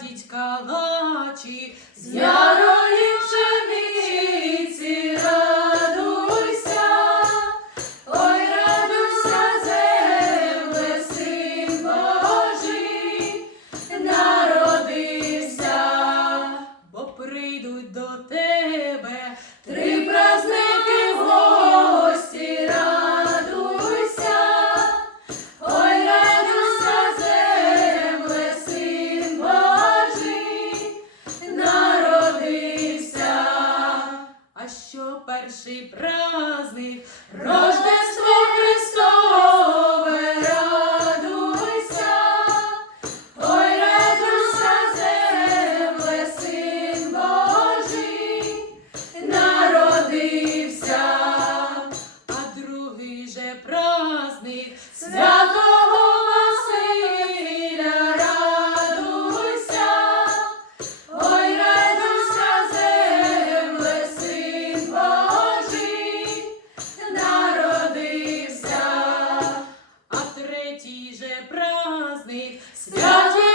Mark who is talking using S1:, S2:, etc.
S1: Калачи, лачі. праздник,
S2: рождество.
S1: needs. God's